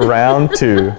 Round two.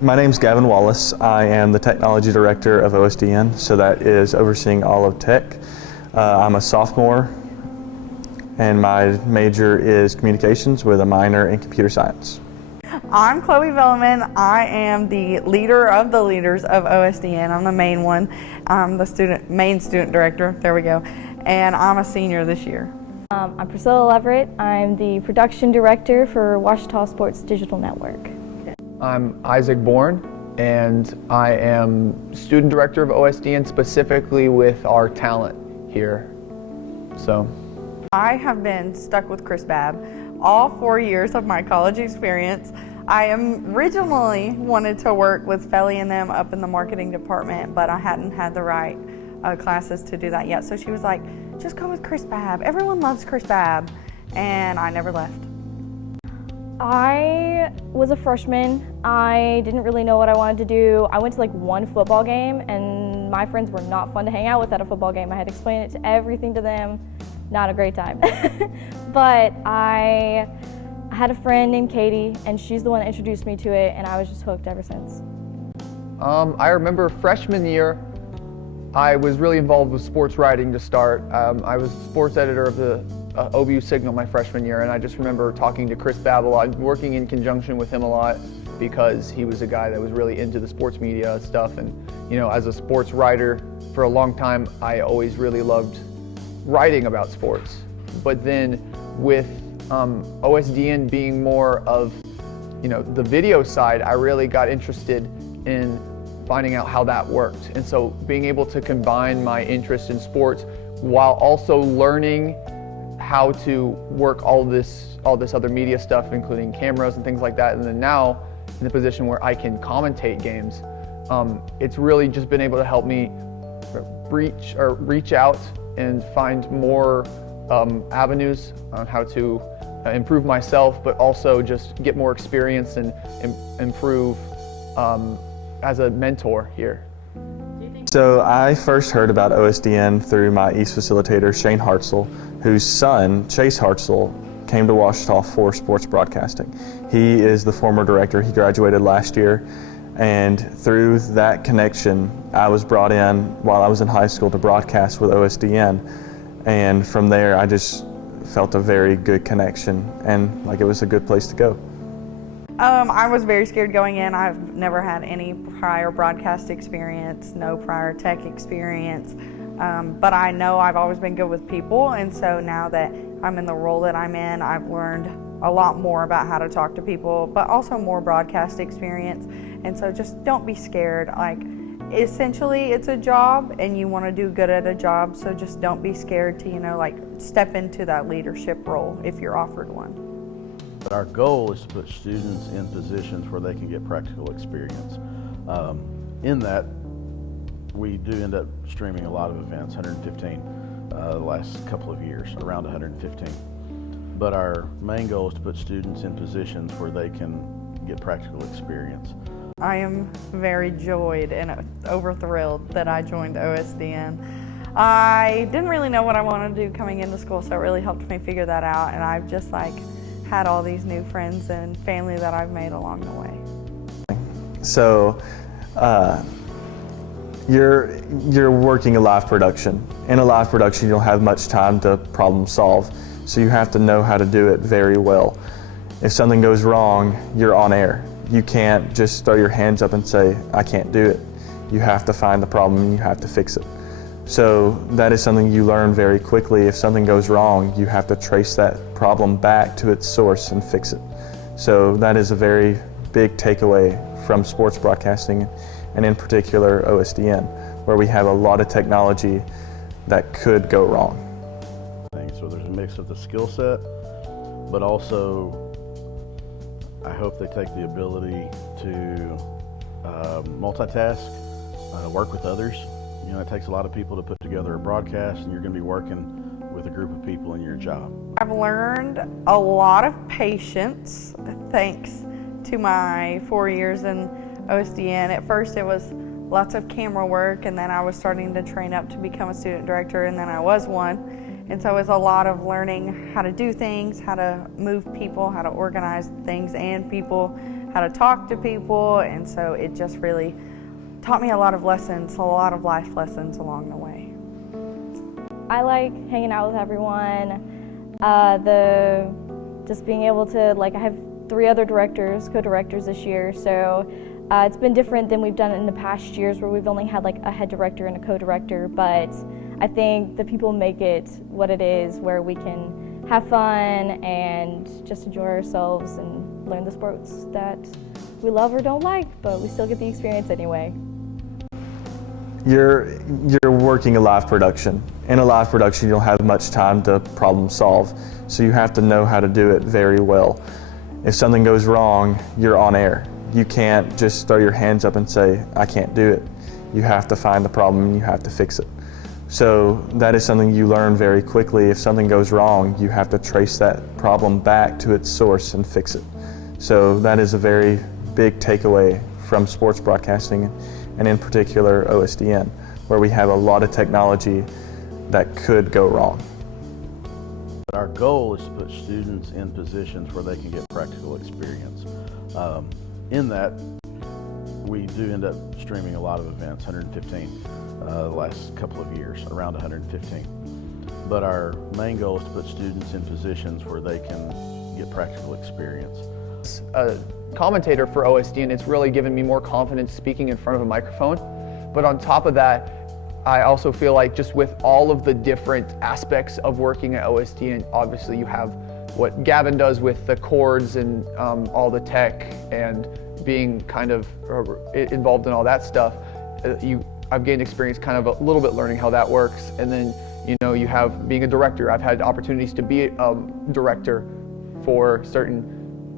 My name's Gavin Wallace. I am the Technology Director of OSDN, so that is overseeing all of tech. I'm a sophomore, and my major is communications with a minor in computer science. I'm Chloe Velleman. I am the leader of the leaders of OSDN. I'm the main one. I'm the main student director, there we go, and I'm a senior this year. I'm Priscilla Leverett. I'm the production director for Ouachita Sports Digital Network. I'm Isaac Bourne, and I am student director of OSDN, specifically with our talent here. I have been stuck with Chris Babb all 4 years of my college experience. I originally wanted to work with Felly and them up in the marketing department, but I hadn't had the right classes to do that yet. So she was like, just go with Chris Babb. Everyone loves Chris Babb. And I never left. I was a freshman. I didn't really know what I wanted to do. I went to like one football game, and my friends were not fun to hang out with at a football game. I had to explain it to everything to them. Not a great time. But I had a friend named Katie, and she's the one that introduced me to it, and I was just hooked ever since. I remember freshman year, I was really involved with sports writing to start. I was sports editor of the OBU Signal my freshman year, and I just remember talking to Chris Babb a lot, working in conjunction with him a lot, because he was a guy that was really into the sports media stuff. And you know, as a sports writer for a long time, I always really loved writing about sports. But then with OSDN being more of, you know, the video side, I really got interested in finding out how that worked. And so being able to combine my interest in sports while also learning how to work all this other media stuff, including cameras and things like that, and then now in the position where I can commentate games, it's really just been able to help me reach out and find more avenues on how to improve myself, but also just get more experience and improve as a mentor here. So I first heard about OSDN through my East facilitator, Shane Hartzell, whose son, Chase Hartzell, came to Ouachita for sports broadcasting. He is the former director. He graduated last year, and through that connection, I was brought in while I was in high school to broadcast with OSDN, and from there I just felt a very good connection and like it was a good place to go. I was very scared going in. I've never had any prior broadcast experience, no prior tech experience, but I know I've always been good with people, and so now that I'm in the role that I'm in, I've learned a lot more about how to talk to people, but also more broadcast experience. And so just don't be scared. Like, essentially it's a job and you want to do good at a job, so just don't be scared to, you know, like step into that leadership role if you're offered one. Our goal is to put students in positions where they can get practical experience. In that, we do end up streaming a lot of events, 115 the last couple of years, around 115. But our main goal is to put students in positions where they can get practical experience. I am very joyed and over-thrilled that I joined OSDN. I didn't really know what I wanted to do coming into school, so it really helped me figure that out, and I've just had all these new friends and family that I've made along the way. So you're working a live production. In a live production, you don't have much time to problem solve, so you have to know how to do it very well. If something goes wrong, you're on air. You can't just throw your hands up and say, I can't do it. You have to find the problem and you have to fix it. So that is something you learn very quickly. If something goes wrong, you have to trace that problem back to its source and fix it. So that is a very big takeaway from sports broadcasting, and in particular OSDN, where we have a lot of technology that could go wrong. So there's a mix of the skill set, but also I hope they take the ability to multitask, work with others. You know, it takes a lot of people to put together a broadcast, and you're going to be working with a group of people in your job. I've learned a lot of patience thanks to my 4 years in OSDN. At first it was lots of camera work, and then I was starting to train up to become a student director, and then I was one. And so it was a lot of learning how to do things, how to move people, how to organize things and people, how to talk to people. And so it just really taught me a lot of lessons, a lot of life lessons along the way. I like hanging out with everyone. Just being able to, I have 3 other co-directors this year. So it's been different than we've done in the past years where we've only had a head director and a co-director. But I think the people make it what it is, where we can have fun and just enjoy ourselves and learn the sports that we love or don't like, but we still get the experience anyway. You're working a live production. In a live production, you don't have much time to problem solve, so you have to know how to do it very well. If something goes wrong, you're on air. You can't just throw your hands up and say, I can't do it. You have to find the problem and you have to fix it. So that is something you learn very quickly. If something goes wrong, you have to trace that problem back to its source and fix it. So that is a very big takeaway from sports broadcasting, and in particular OSDN, where we have a lot of technology that could go wrong. But our goal is to put students in positions where they can get practical experience. In that, we do end up streaming a lot of events, 115 the last couple of years, around 115. But our main goal is to put students in positions where they can get practical experience. A commentator for OSDN, it's really given me more confidence speaking in front of a microphone. But on top of that, I also feel like just with all of the different aspects of working at OSDN, obviously you have what Gavin does with the cords and all the tech and being kind of involved in all that stuff. I've gained experience kind of a little bit learning how that works. And then, you have being a director. I've had opportunities to be a director for certain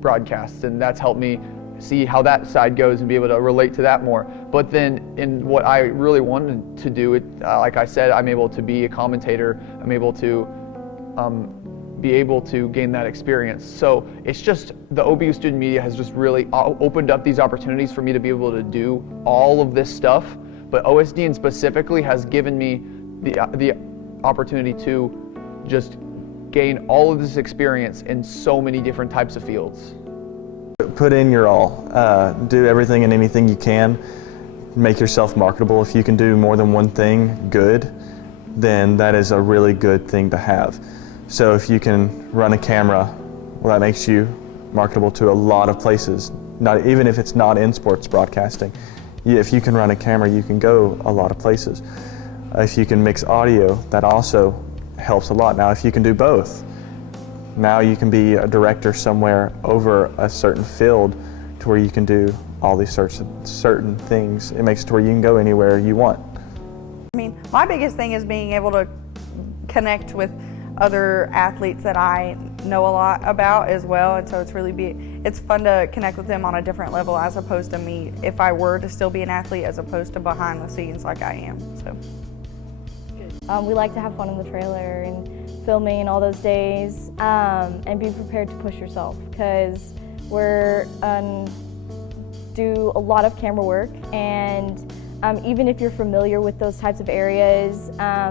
broadcasts, and that's helped me see how that side goes and be able to relate to that more. But then in what I really wanted to do, like I said, I'm able to be a commentator. I'm able to be able to gain that experience. So it's just the OBU student media has just really opened up these opportunities for me to be able to do all of this stuff. But OSDN specifically has given me the opportunity to just gain all of this experience in so many different types of fields. Put in your all. Do everything and anything you can. Make yourself marketable. If you can do more than one thing good, then that is a really good thing to have. So if you can run a camera, well, that makes you marketable to a lot of places, not even if it's not in sports broadcasting. If you can run a camera, you can go a lot of places. If you can mix audio, that also helps a lot. Now, if you can do both, now you can be a director somewhere over a certain field to where you can do all these certain things. It makes it to where you can go anywhere you want. I mean, my biggest thing is being able to connect with other athletes that I know a lot about as well, and so it's fun to connect with them on a different level as opposed to me if I were to still be an athlete as opposed to behind the scenes like I am. So we like to have fun in the trailer and filming all those days, and be prepared to push yourself, because we're do a lot of camera work, and even if you're familiar with those types of areas,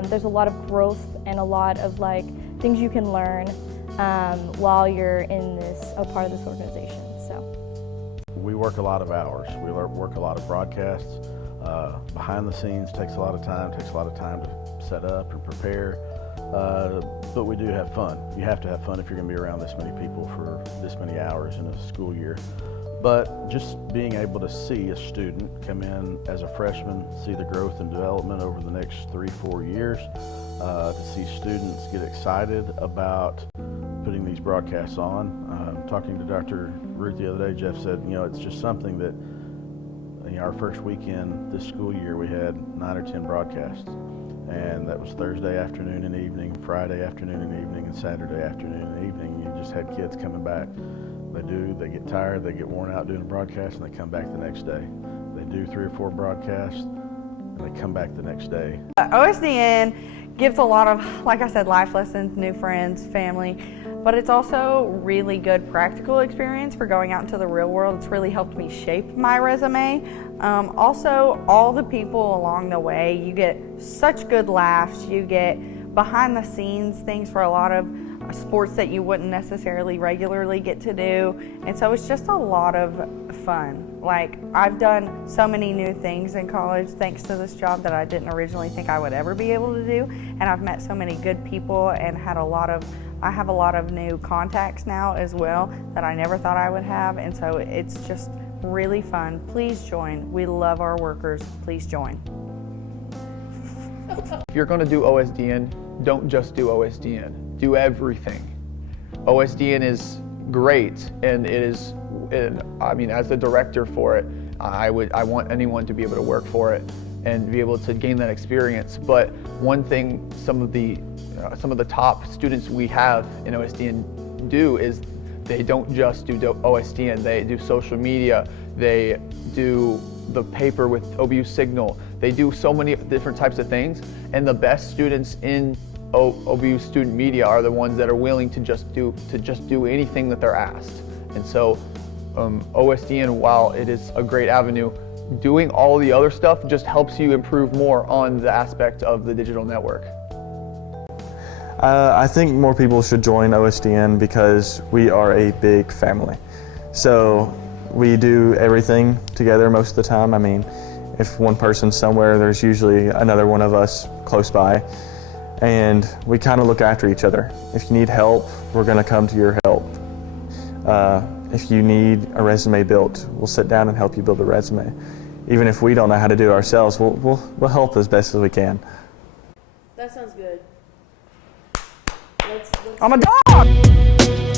there's a lot of growth and a lot of things you can learn while you're in a part of this organization. So we work a lot of hours. We work a lot of broadcasts. Behind the scenes takes a lot of time. Takes a lot of time to set up and prepare. But we do have fun. You have to have fun if you're going to be around this many people for this many hours in a school year. But just being able to see a student come in as a freshman, see the growth and development over the next 3-4 years, to see students get excited about putting these broadcasts on. Talking to Dr. Ruth the other day, Jeff said, it's just something that, our first weekend this school year, we had 9 or 10 broadcasts. And that was Thursday afternoon and evening, Friday afternoon and evening, and Saturday afternoon and evening. You just had kids coming back. They get tired, they get worn out doing a broadcast, and they come back the next day. They do 3 or 4 broadcasts, and they come back the next day. OSDN gives a lot of, like I said, life lessons, new friends, family, but it's also really good practical experience for going out into the real world. It's really helped me shape my resume. Also, all the people along the way, you get such good laughs, you get behind the scenes things for a lot of sports that you wouldn't necessarily regularly get to do, and so it's just a lot of fun. Like, I've done so many new things in college thanks to this job that I didn't originally think I would ever be able to do, and I've met so many good people and I have a lot of new contacts now as well that I never thought I would have, and so it's just really fun. Please join. We love our workers. Please join. If you're going to do OSDN, don't just do OSDN. Do everything. OSDN is great, and as the director for it, I want anyone to be able to work for it and be able to gain that experience. But one thing some of the top students we have in OSDN do is they don't just do OSDN, they do social media, they do the paper with OBU Signal, they do so many different types of things, and the best students in OBU student media are the ones that are willing to just do anything that they're asked. And so OSDN, while it is a great avenue, doing all the other stuff just helps you improve more on the aspect of the digital network. I think more people should join OSDN because we are a big family. So we do everything together most of the time. I mean, if one person's somewhere, there's usually another one of us close by. And we kind of look after each other. If you need help, we're going to come to your help. If you need a resume built, we'll sit down and help you build a resume. Even if we don't know how to do it ourselves, we'll help as best as we can. That sounds good. I'm a dog!